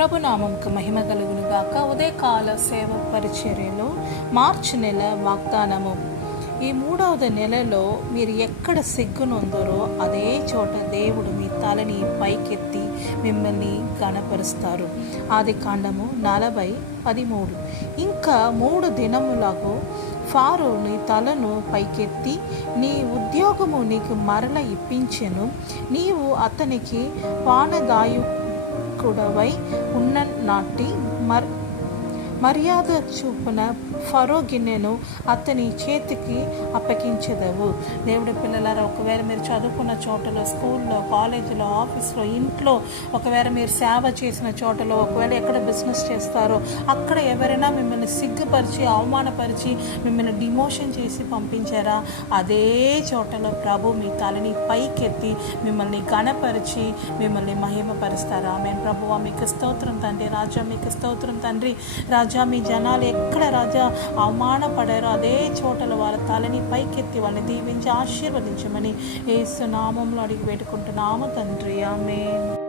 ప్రభునామంకు మహిమ కలుగును గాక ఉదయకాల సేవ పరిచర్యలో మార్చి నెల వాగ్దానము. ఈ మూడవది నెలలో మీరు ఎక్కడ సిగ్గునొందరో అదే చోట దేవుడు మీ తలని పైకెత్తి మిమ్మల్ని గణపరుస్తారు ఆది కాండము నలభై పదిమూడు. ఇంకా మూడు దినములకు ఫారో నీ తలను పైకెత్తి నీ ఉద్యోగము నీకు మరల ఇప్పించెను. నీవు అతనికి குடவை உன்னன் நாட்டி மர் మర్యాద చూపున ఫరో గిన్నెను అతని చేతికి అప్పగించదవు. దేవుడి పిల్లలారా ఒకవేళ మీరు చదువుకున్న చోటలో స్కూల్లో కాలేజీలో ఆఫీస్లో ఇంట్లో ఒకవేళ మీరు సేవ చేసిన చోటలో ఒకవేళ ఎక్కడ బిజినెస్ చేస్తారో అక్కడ ఎవరైనా మిమ్మల్ని సిగ్గుపరిచి అవమానపరిచి మిమ్మల్ని డిమోషన్ చేసి పంపించారా? అదే చోటలో ప్రభు మీ తలని పైకెత్తి మిమ్మల్ని గణపరిచి మిమ్మల్ని మహిమపరుస్తారా? మేము ప్రభువా మీకు స్తోత్రం తండ్రి రాజా మీకు స్తోత్రం తండ్రి. రాజా మీ జనాలు ఎక్కడ రాజా? అవమానపడారో. అదే చోటల వాళ్ళ తలని పైకెత్తి వాళ్ళని దీవించి ఆశీర్వదించమని ఏసు నామంలో అడిగి పెట్టుకుంటున్నాము తండ్రి. ఆమె